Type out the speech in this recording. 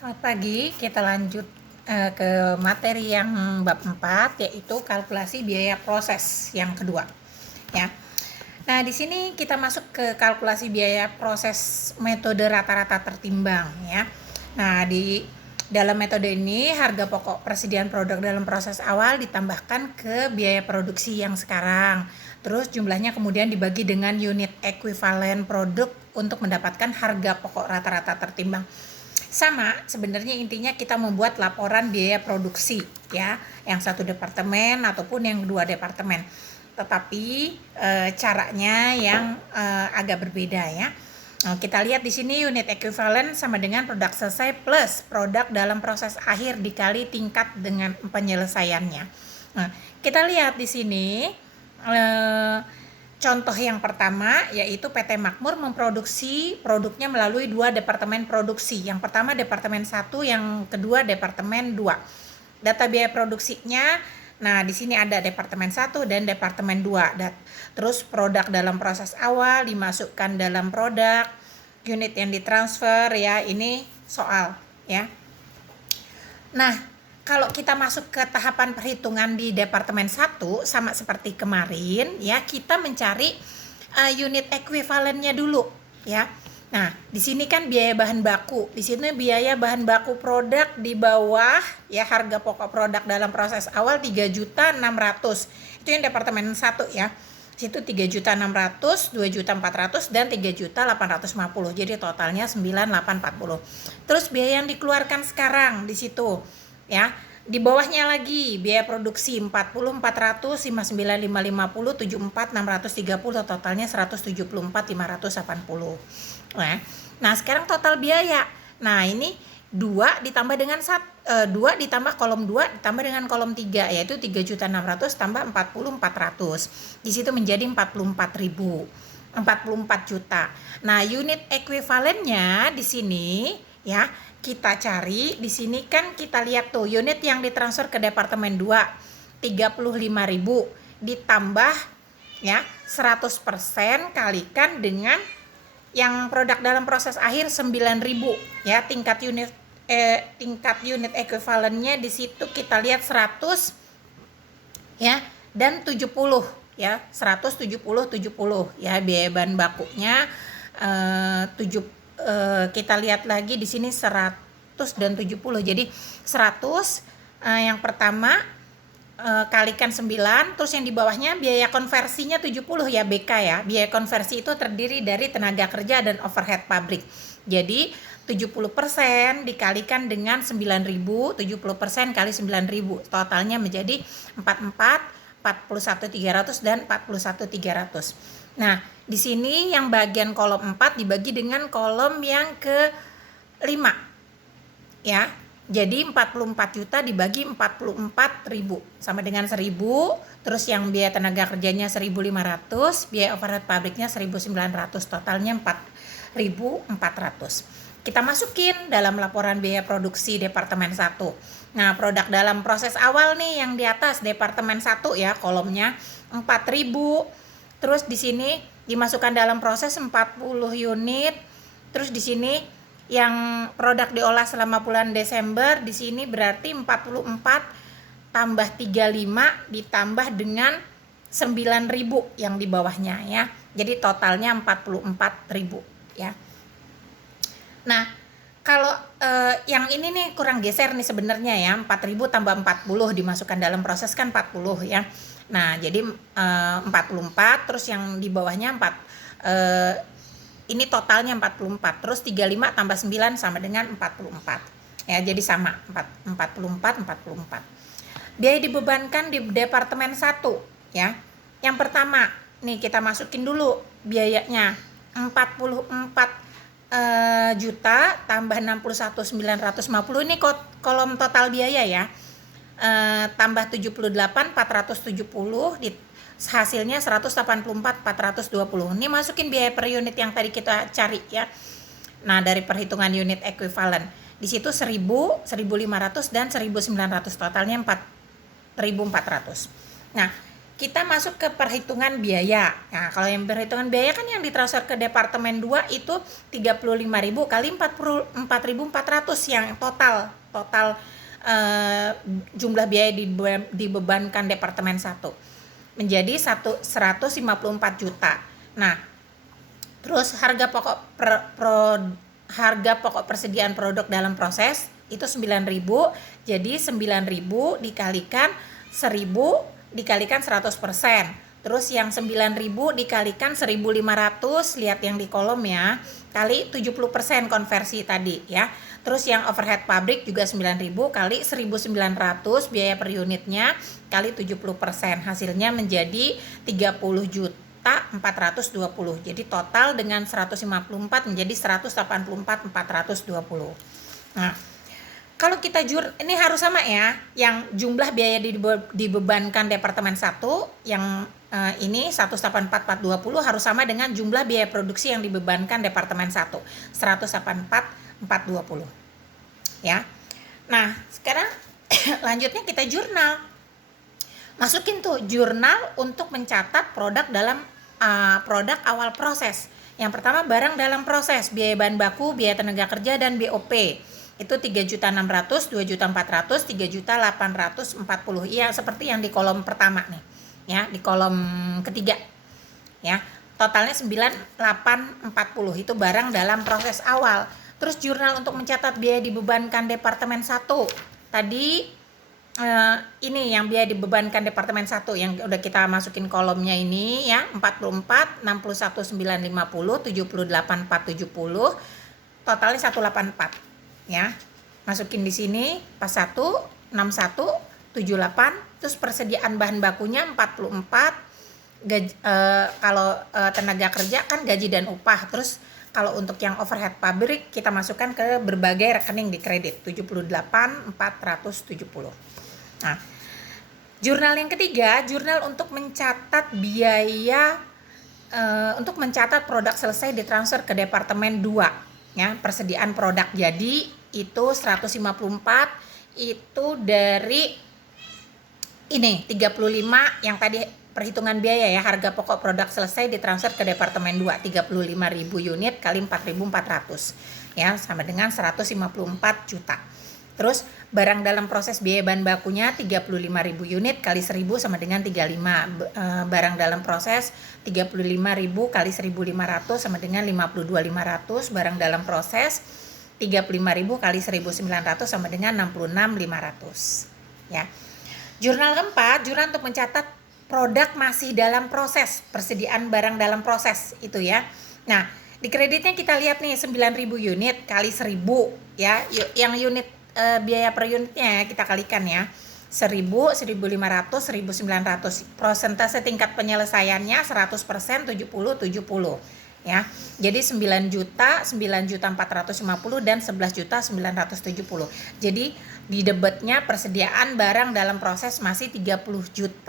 Selamat pagi, kita lanjut ke materi yang bab 4, yaitu kalkulasi biaya proses yang kedua, ya. Nah, di sini kita masuk ke kalkulasi biaya proses metode rata-rata tertimbang, ya. Nah, di dalam metode ini harga pokok persediaan produk dalam proses awal ditambahkan ke biaya produksi yang sekarang. Terus jumlahnya kemudian dibagi dengan unit ekuivalen produk untuk mendapatkan harga pokok rata-rata tertimbang. Sama, sebenarnya intinya kita membuat laporan biaya produksi, ya, yang satu departemen ataupun yang dua departemen. Tetapi caranya yang agak berbeda, ya. Kita lihat di sini unit ekuivalen sama dengan produk selesai plus produk dalam proses akhir dikali tingkat dengan penyelesaiannya. Nah, kita lihat di sini contoh yang pertama yaitu PT Makmur memproduksi produknya melalui dua departemen produksi. Yang pertama departemen 1, yang kedua departemen 2. Data biaya produksinya, nah di sini ada departemen 1 dan departemen 2. Terus produk dalam proses awal dimasukkan dalam produk, unit yang ditransfer, ya, ini soal, ya. Nah, kalau kita masuk ke tahapan perhitungan di departemen 1 sama seperti kemarin, ya, kita mencari unit ekuivalennya dulu, ya. Nah, di sini kan biaya bahan baku. Di sini biaya bahan baku produk di bawah, ya, harga pokok produk dalam proses awal 3.600.000. Itu yang departemen 1, ya. Situ 3.600.000, 2.400.000 dan 3.850.000. Jadi totalnya 9.840. Terus biaya yang dikeluarkan sekarang di situ, ya. Di bawahnya lagi biaya produksi 40.400, 59.550, 74.630, totalnya 174.580. Nah, sekarang total biaya. Nah, ini 2 ditambah dengan 2 ditambah kolom 2 ditambah dengan kolom 3, yaitu 3.600.000 tambah 40.400. Di situ menjadi 44.000. 44 juta. Nah, unit ekuivalennya di sini, ya, kita cari. Di sini kan kita lihat tuh unit yang ditransfer ke departemen 2 35.000 ditambah, ya, 100% kalikan dengan yang produk dalam proses akhir 9.000, ya. Tingkat unit ekuivalennya di situ kita lihat 100, ya, dan 70, ya. 170, ya, biaya bahan bakunya 7, kita lihat lagi di sini 100 dan 70. Jadi 100 yang pertama kalikan 9, terus yang di bawahnya biaya konversinya 70, ya, BK, ya. Biaya konversi itu terdiri dari tenaga kerja dan overhead pabrik. Jadi 70% dikalikan dengan 9.000, 70% kali 9.000, totalnya menjadi 44, 41.300 dan 41.300. Nah, di sini yang bagian kolom 4 dibagi dengan kolom yang ke-5, ya. Jadi 44 juta dibagi 44.000 sama dengan 1.000. Terus yang biaya tenaga kerjanya 1.500, biaya overhead pabriknya 1.900, totalnya 4.400. Kita masukin dalam laporan biaya produksi departemen 1. Nah, produk dalam proses awal nih yang di atas departemen 1, ya, kolomnya 4.000. Terus di sini dimasukkan dalam proses 40 unit. Terus di sini yang produk diolah selama bulan Desember, di sini berarti 44 tambah 35 ditambah dengan 9.000 yang di bawahnya, ya. Jadi totalnya 44.000, ya. Nah, kalau yang ini nih kurang geser nih sebenarnya, ya. 4.000 tambah 40 dimasukkan dalam proses kan 40, ya. Nah, jadi 44, terus yang di bawahnya 4, ini totalnya 44, terus 35 tambah 9 sama dengan 44, ya. Jadi sama 44. Biaya dibebankan di departemen 1, ya. Yang pertama nih kita masukin dulu biayanya 44 juta tambah 61.950, ini kolom total biaya, ya. Tambah 78.470, hasilnya 184.420. Ini masukin biaya per unit yang tadi kita cari, ya. Nah, dari perhitungan unit ekuivalen di situ 1.000, 1.500 dan 1.900, totalnya 4.400. Nah, kita masuk ke perhitungan biaya. Nah, kalau yang perhitungan biaya kan yang ditransfer ke departemen 2 itu 35.000 kali 44.400 yang total jumlah biaya dibebankan departemen 1 menjadi 154 juta. Nah, terus harga pokok persediaan produk dalam proses itu 9.000, jadi 9.000 dikalikan 1.000 dikalikan 100%. Terus yang 9.000 dikalikan 1.500, lihat yang di kolom ya, kali 70% konversi tadi ya. Terus yang overhead pabrik juga 9.000 kali 1.900 biaya per unitnya kali 70%. Hasilnya menjadi 30.420. Jadi total dengan 154 menjadi 184.420. Nah, kalau kita ini harus sama ya, yang jumlah biaya dibebankan departemen 1 yang ini 184.420 harus sama dengan jumlah biaya produksi yang dibebankan departemen 1 184.420 ya. Nah, sekarang lanjutnya kita jurnal. Masukin tuh jurnal untuk mencatat produk dalam produk awal proses. Yang pertama barang dalam proses, biaya bahan baku, biaya tenaga kerja dan BOP. Itu 3.600, 2.400, 3.840. Iya, seperti yang di kolom pertama nih. Ya, di kolom ketiga. Ya. Totalnya 9.840 itu barang dalam proses awal. Terus jurnal untuk mencatat biaya dibebankan departemen 1. Tadi ini yang biaya dibebankan departemen 1 yang udah kita masukin kolomnya ini ya, 44, 61.950, 78.470, totalnya 184. Ya, masukin di sini pas 1 61 78, terus persediaan bahan bakunya 44, kalau tenaga kerja kan gaji dan upah. Terus kalau untuk yang overhead pabrik kita masukkan ke berbagai rekening di kredit 78.470. Nah, jurnal yang ketiga, jurnal untuk mencatat biaya untuk mencatat produk selesai ditransfer ke departemen 2 ya, persediaan produk. Jadi itu 154 itu dari ini 35 yang tadi perhitungan biaya ya, harga pokok produk selesai ditransfer ke departemen 2 35.000 unit kali 4.400 ya, sama dengan 154 juta. Terus barang dalam proses biaya bahan bakunya 35.000 unit kali 1.000 sama dengan 35. Barang dalam proses 35.000 kali 1.500 sama dengan 52.500. Barang dalam proses 35.000 kali 1.900 sama dengan 66.500 ya. Jurnal keempat, jurnal untuk mencatat produk masih dalam proses, persediaan barang dalam proses itu ya. Nah, di kreditnya kita lihat nih 9.000 unit kali 1.000 ya. Yang unit biaya per unitnya ya, kita kalikan ya. 1.000, 1.500, 1.900. Persentase tingkat penyelesaiannya 100%, 70 ya. Jadi 9.450 dan 11.970. Jadi di debitnya persediaan barang dalam proses masih 30.420.